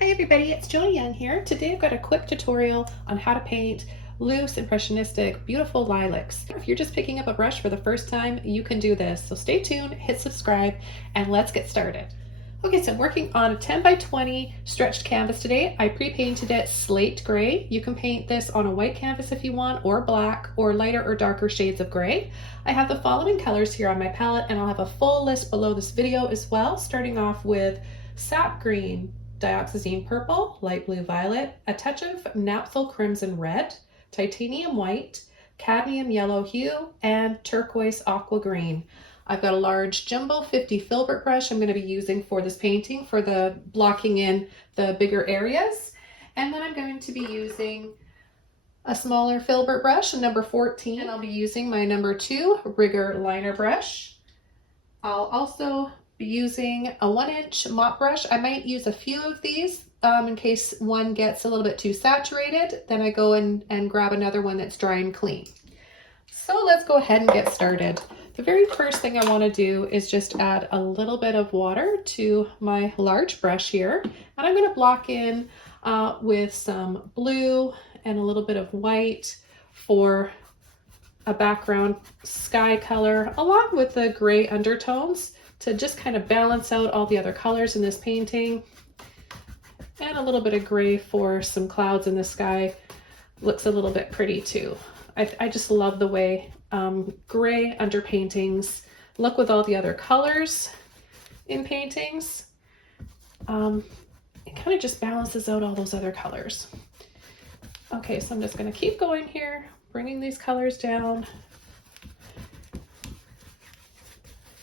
Hi everybody, it's Joni Young here. Today I've got a quick tutorial on how to paint loose, impressionistic, beautiful lilacs. If you're just picking up a brush for the first time, you can do this. So stay tuned, hit subscribe, and let's get started. Okay, so I'm working on a 10 by 20 stretched canvas today. I pre-painted it slate gray. You can paint this on a white canvas if you want, or black, or lighter or darker shades of gray. I have the following colors here on my palette, and I'll have a full list below this video as well, starting off with sap green, Dioxazine purple, light blue violet, a touch of Napthol crimson red, titanium white, cadmium yellow hue, and turquoise aqua green. I've got a large jumbo 50 filbert brush I'm going to be using for this painting for the blocking in the bigger areas. And then I'm going to be using a smaller filbert brush, a number 14, and I'll be using my number 2 rigger liner brush. I'll also be using a 1-inch mop brush. I might use a few of these in case one gets a little bit too saturated. Then I go in and grab another one that's dry and clean. So let's go ahead and get started. The very first thing I want to do is just add a little bit of water to my large brush here. And I'm going to block in with some blue and a little bit of white for a background sky color, along with the gray undertones to just kind of balance out all the other colors in this painting. And a little bit of gray for some clouds in the sky. Looks a little bit pretty too. I just love the way gray underpaintings look with all the other colors in paintings. It kind of just balances out all those other colors. Okay, so I'm just going to keep going here, bringing these colors down.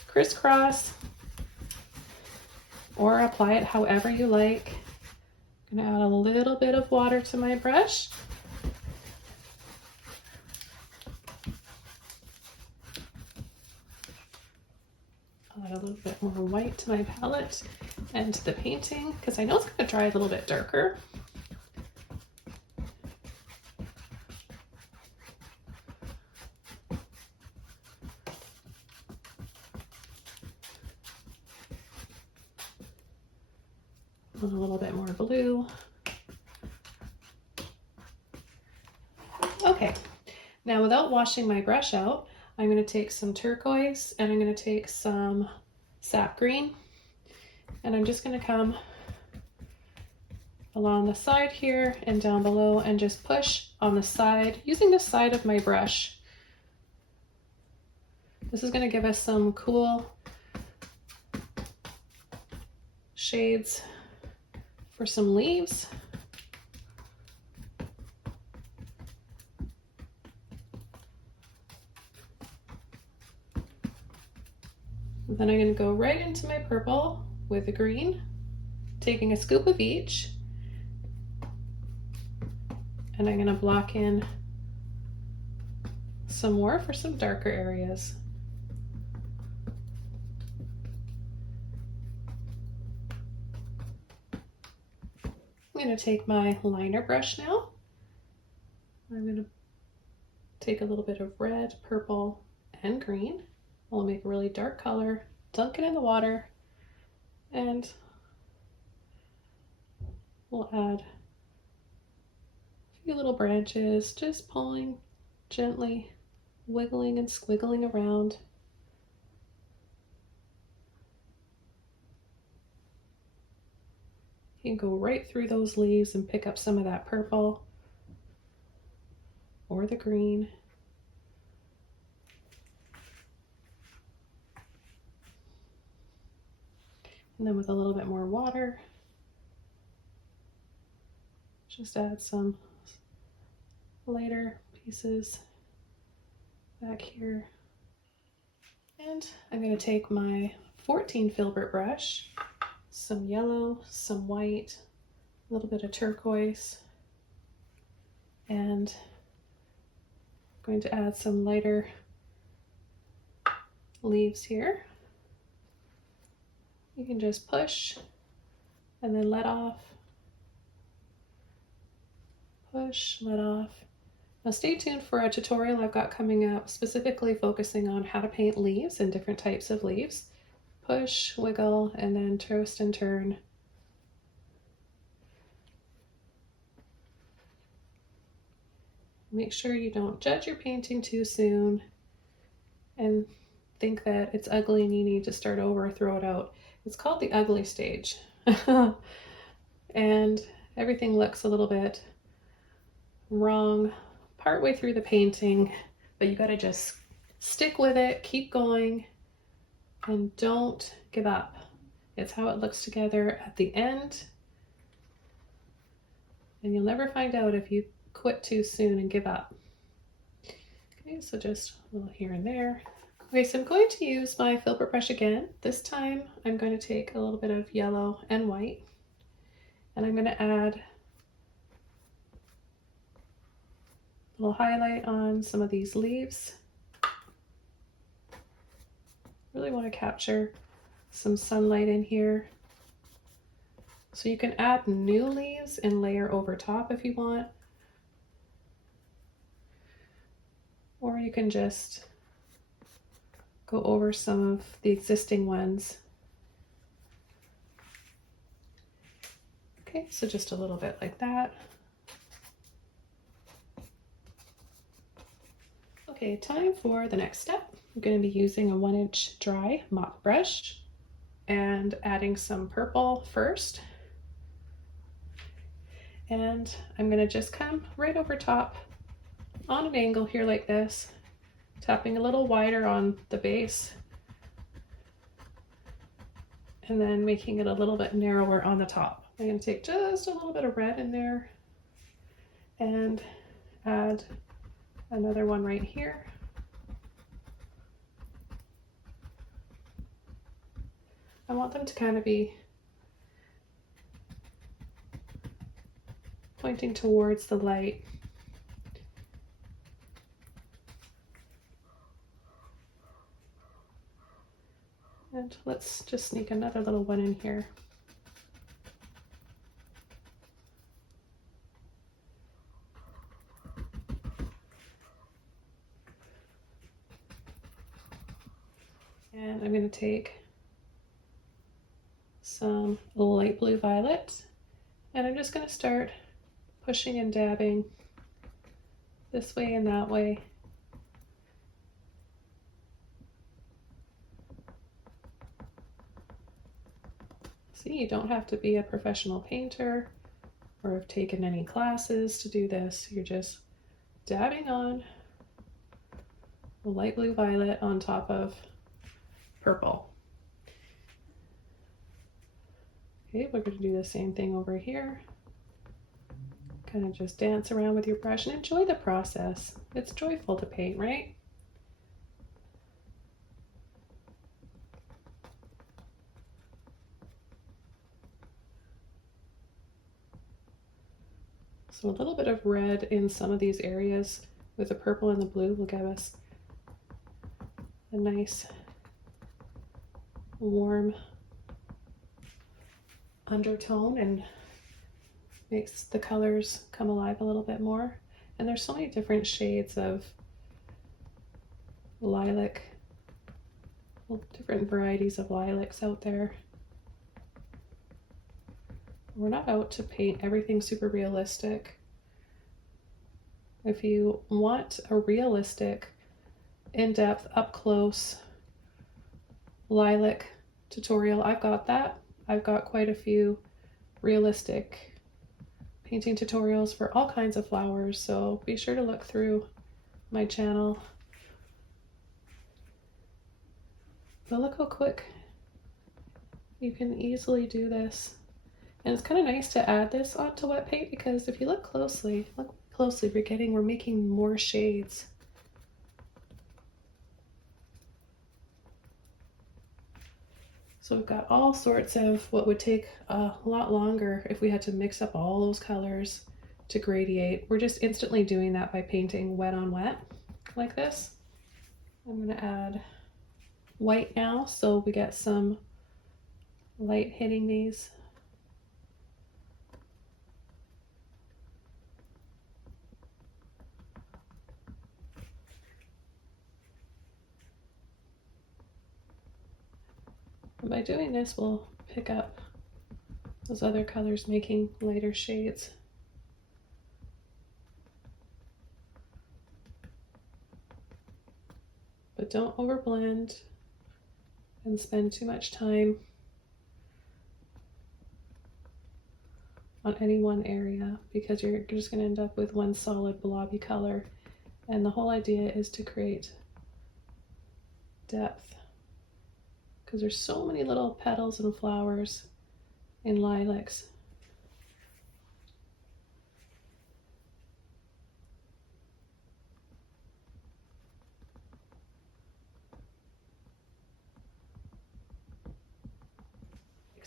Crisscross, or apply it however you like. I'm going to add a little bit of water to my brush. I'll add a little bit more white to my palette and to the painting because I know it's going to dry a little bit darker. And a little bit more blue. Okay, now without washing my brush out, I'm going to take some turquoise and I'm going to take some sap green, and I'm just going to come along the side here and down below and just push on the side using the side of my brush. This is going to give us some cool shades for some leaves. And then I'm going to go right into my purple with the green, taking a scoop of each, and I'm going to block in some more for some darker areas. I'm going to take my liner brush now. I'm going to take a little bit of red, purple, and green. We'll make a really dark color, dunk it in the water, and we'll add a few little branches, just pulling gently, wiggling and squiggling around. You can go right through those leaves and pick up some of that purple or the green. And then with a little bit more water, just add some lighter pieces back here. And I'm going to take my 14 filbert brush, some yellow, some white, a little bit of turquoise, and I'm going to add some lighter leaves here. You can just push and then let off, push, let off. Now stay tuned for a tutorial I've got coming up specifically focusing on how to paint leaves and different types of leaves. Push, wiggle, and then twist and turn. Make sure you don't judge your painting too soon and think that it's ugly and you need to start over or throw it out. It's called the ugly stage. And everything looks a little bit wrong partway through the painting, but you gotta just stick with it, keep going, and don't give up. It's how it looks together at the end. And you'll never find out if you quit too soon and give up. Okay, so just a little here and there. Okay, so I'm going to use my filbert brush again. This time I'm going to take a little bit of yellow and white, and I'm going to add a little highlight on some of these leaves. Really want to capture some sunlight in here. So you can add new leaves and layer over top if you want. Or you can just go over some of the existing ones. Okay, so just a little bit like that. Okay, time for the next step. I'm going to be using a 1-inch dry mop brush and adding some purple first. And I'm going to just come right over top on an angle here like this, tapping a little wider on the base and then making it a little bit narrower on the top. I'm going to take just a little bit of red in there and add another one right here. I want them to kind of be pointing towards the light. And let's just sneak another little one in here. And I'm going to take some light blue violet, and I'm just going to start pushing and dabbing this way and that way. See, you don't have to be a professional painter or have taken any classes to do this. You're just dabbing on the light blue violet on top of purple. Okay, we're going to do the same thing over here. Kind of just dance around with your brush and enjoy the process. It's joyful to paint, right? So a little bit of red in some of these areas with the purple and the blue will give us a nice warm undertone and makes the colors come alive a little bit more. And there's so many different shades of lilac, different varieties of lilacs out there. We're not out to paint everything super realistic. If you want a realistic, in-depth, up-close lilac tutorial, I've got that. I've got quite a few realistic painting tutorials for all kinds of flowers, so be sure to look through my channel. But look how quick you can easily do this. And it's kind of nice to add this onto wet paint because if you look closely, we're making more shades. So we've got all sorts of what would take a lot longer if we had to mix up all those colors to gradiate. We're just instantly doing that by painting wet on wet like this. I'm going to add white now so we get some light hitting these. And by doing this, we'll pick up those other colors, making lighter shades. but don't overblend and spend too much time on any one area, because you're just going to end up with one solid blobby color. And the whole idea is to create depth, because there's so many little petals and flowers in lilacs.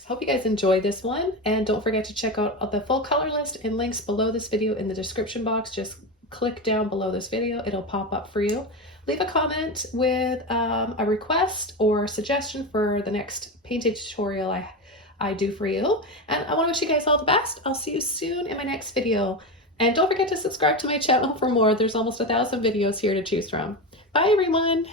Hope you guys enjoyed this one, and don't forget to check out the full color list and links below this video in the description box. Just click down below this video, it'll pop up for you. Leave a comment with a request or suggestion for the next painting tutorial I do for you. And I want to wish you guys all the best. I'll see you soon in my next video. And don't forget to subscribe to my channel for more. There's almost 1,000 videos here to choose from. Bye everyone.